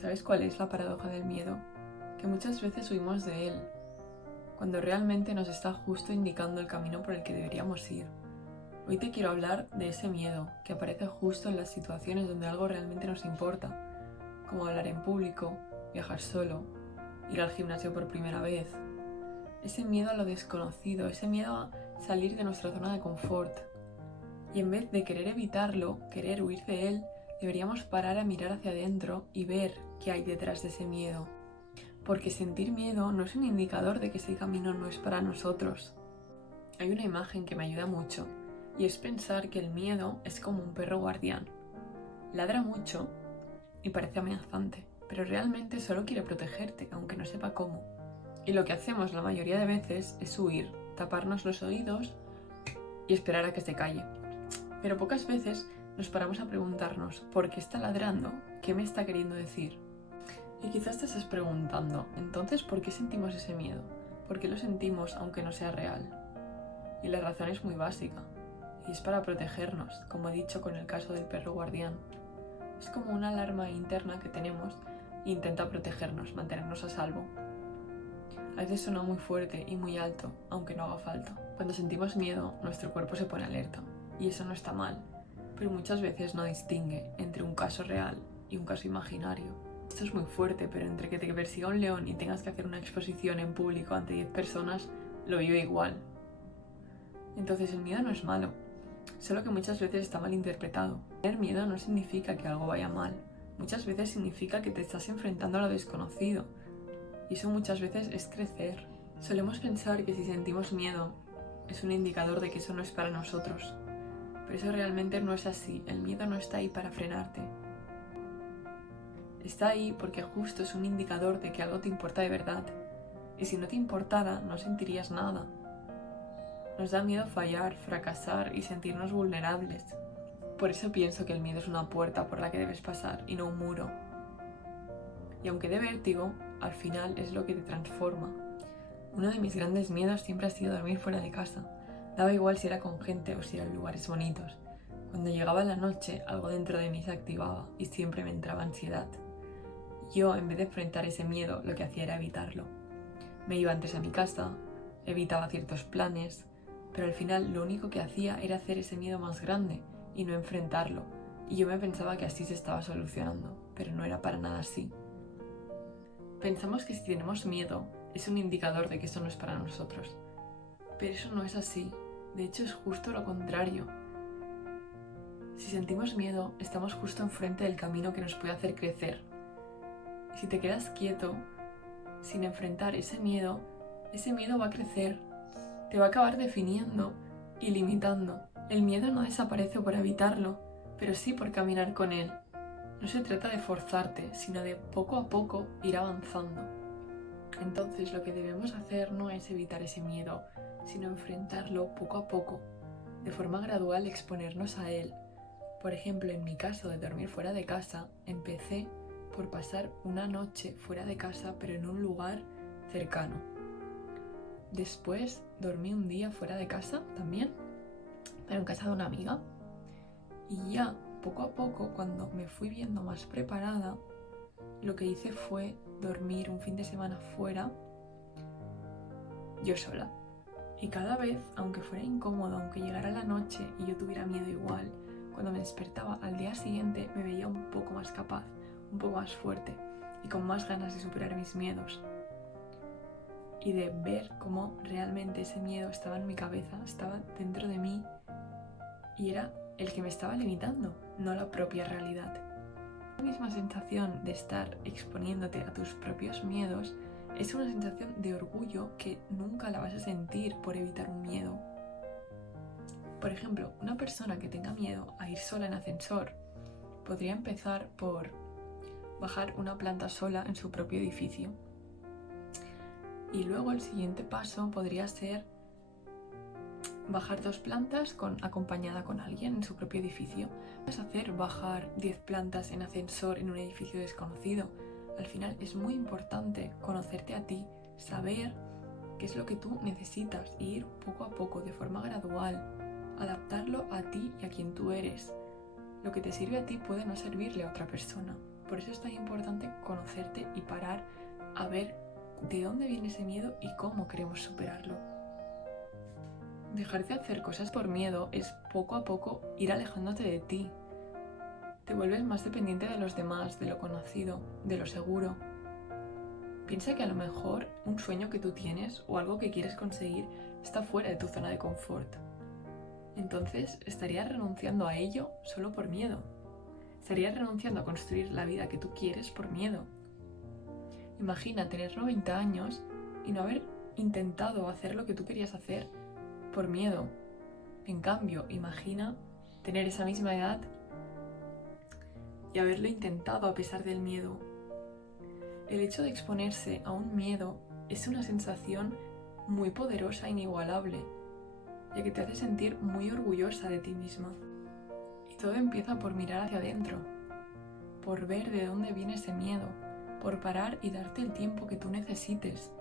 ¿Sabes cuál es la paradoja del miedo? Que muchas veces huimos de él, cuando realmente nos está justo indicando el camino por el que deberíamos ir. Hoy te quiero hablar de ese miedo que aparece justo en las situaciones donde algo realmente nos importa, como hablar en público, viajar solo, ir al gimnasio por primera vez. Ese miedo a lo desconocido, ese miedo a salir de nuestra zona de confort. Y en vez de querer evitarlo, querer huir de él, deberíamos parar a mirar hacia adentro y ver qué hay detrás de ese miedo. Porque sentir miedo no es un indicador de que ese camino no es para nosotros. Hay una imagen que me ayuda mucho, y es pensar que el miedo es como un perro guardián. Ladra mucho y parece amenazante, pero realmente solo quiere protegerte, aunque no sepa cómo. Y lo que hacemos la mayoría de veces es huir, taparnos los oídos y esperar a que se calle. Pero pocas veces nos paramos a preguntarnos ¿por qué está ladrando? ¿Qué me está queriendo decir? Y quizás te estás preguntando, entonces, ¿por qué sentimos ese miedo? ¿Por qué lo sentimos aunque no sea real? Y la razón es muy básica, y es para protegernos, como he dicho con el caso del perro guardián. Es como una alarma interna que tenemos e intenta protegernos, mantenernos a salvo. A veces suena muy fuerte y muy alto, aunque no haga falta. Cuando sentimos miedo, nuestro cuerpo se pone alerta, y eso no está mal, pero muchas veces no distingue entre un caso real y un caso imaginario. Esto es muy fuerte, pero entre que te persiga un león y tengas que hacer una exposición en público ante 10 personas, lo vive igual. Entonces el miedo no es malo, solo que muchas veces está mal interpretado. Tener miedo no significa que algo vaya mal, muchas veces significa que te estás enfrentando a lo desconocido, y eso muchas veces es crecer. Solemos pensar que si sentimos miedo es un indicador de que eso no es para nosotros, pero eso realmente no es así. El miedo no está ahí para frenarte. Está ahí porque justo es un indicador de que algo te importa de verdad. Y si no te importara, no sentirías nada. Nos da miedo fallar, fracasar y sentirnos vulnerables. Por eso pienso que el miedo es una puerta por la que debes pasar y no un muro. Y aunque dé vértigo, al final es lo que te transforma. Uno de mis grandes miedos siempre ha sido dormir fuera de casa. Daba igual si era con gente o si eran lugares bonitos. Cuando llegaba la noche, algo dentro de mí se activaba y siempre me entraba ansiedad. Yo, en vez de enfrentar ese miedo, lo que hacía era evitarlo. Me iba antes a mi casa, evitaba ciertos planes, pero al final lo único que hacía era hacer ese miedo más grande y no enfrentarlo. Y yo me pensaba que así se estaba solucionando, pero no era para nada así. Pensamos que si tenemos miedo es un indicador de que eso no es para nosotros, pero eso no es así. De hecho, es justo lo contrario. Si sentimos miedo, estamos justo enfrente del camino que nos puede hacer crecer. Y si te quedas quieto, sin enfrentar ese miedo va a crecer, te va a acabar definiendo y limitando. El miedo no desaparece por evitarlo, pero sí por caminar con él. No se trata de forzarte, sino de poco a poco ir avanzando. Entonces lo que debemos hacer no es evitar ese miedo, sino enfrentarlo poco a poco, de forma gradual exponernos a él. Por ejemplo, en mi caso de dormir fuera de casa, empecé por pasar una noche fuera de casa, pero en un lugar cercano. Después dormí un día fuera de casa también, pero en casa de una amiga. Y ya, poco a poco, cuando me fui viendo más preparada, lo que hice fue dormir un fin de semana fuera, yo sola. Y cada vez, aunque fuera incómodo, aunque llegara la noche y yo tuviera miedo igual, cuando me despertaba al día siguiente me veía un poco más capaz, un poco más fuerte y con más ganas de superar mis miedos. Y de ver cómo realmente ese miedo estaba en mi cabeza, estaba dentro de mí y era el que me estaba limitando, no la propia realidad. La misma sensación de estar exponiéndote a tus propios miedos es una sensación de orgullo que nunca la vas a sentir por evitar un miedo. Por ejemplo, una persona que tenga miedo a ir sola en ascensor podría empezar por bajar una planta sola en su propio edificio. Y luego el siguiente paso podría ser bajar 2 plantas acompañada con alguien en su propio edificio. No es hacer bajar 10 plantas en ascensor en un edificio desconocido. Al final es muy importante conocerte a ti, saber qué es lo que tú necesitas e ir poco a poco, de forma gradual, adaptarlo a ti y a quien tú eres. Lo que te sirve a ti puede no servirle a otra persona, Por eso es tan importante conocerte y parar a ver de dónde viene ese miedo y cómo queremos superarlo. Dejar de hacer cosas por miedo es poco a poco ir alejándote de ti. Te vuelves más dependiente de los demás, de lo conocido, de lo seguro. Piensa que a lo mejor un sueño que tú tienes o algo que quieres conseguir está fuera de tu zona de confort. Entonces estarías renunciando a ello solo por miedo. Estarías renunciando a construir la vida que tú quieres por miedo. Imagina tener 90 años y no haber intentado hacer lo que tú querías hacer por miedo. En cambio, imagina tener esa misma edad y haberlo intentado a pesar del miedo. El hecho de exponerse a un miedo es una sensación muy poderosa e inigualable, ya que te hace sentir muy orgullosa de ti misma. Y todo empieza por mirar hacia adentro, por ver de dónde viene ese miedo, por parar y darte el tiempo que tú necesites,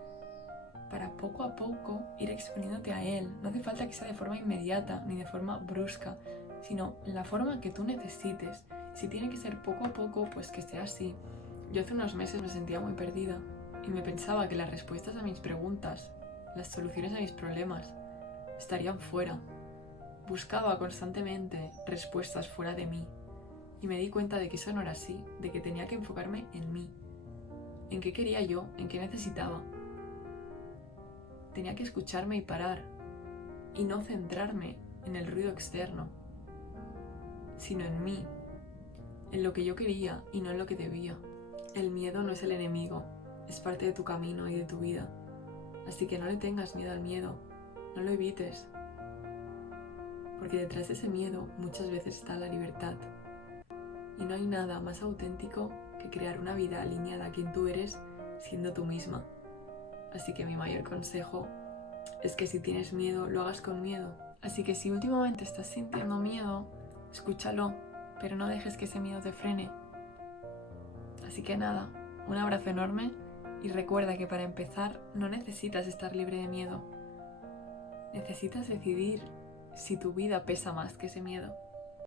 para poco a poco ir exponiéndote a él. No hace falta que sea de forma inmediata ni de forma brusca, sino en la forma que tú necesites. Si tiene que ser poco a poco, pues que sea así. Yo hace unos meses me sentía muy perdida y me pensaba que las respuestas a mis preguntas, las soluciones a mis problemas, estarían fuera. Buscaba constantemente respuestas fuera de mí y me di cuenta de que eso no era así, de que tenía que enfocarme en mí, en qué quería yo, en qué necesitaba. Tenía que escucharme y parar y no centrarme en el ruido externo, sino en mí, en lo que yo quería y no en lo que debía. El miedo no es el enemigo, es parte de tu camino y de tu vida. Así que no le tengas miedo al miedo, no lo evites. Porque detrás de ese miedo muchas veces está la libertad. Y no hay nada más auténtico que crear una vida alineada a quien tú eres siendo tú misma. Así que mi mayor consejo es que si tienes miedo, lo hagas con miedo. Así que si últimamente estás sintiendo miedo, escúchalo, pero no dejes que ese miedo te frene. Así que nada, un abrazo enorme y recuerda que para empezar no necesitas estar libre de miedo. Necesitas decidir si tu vida pesa más que ese miedo.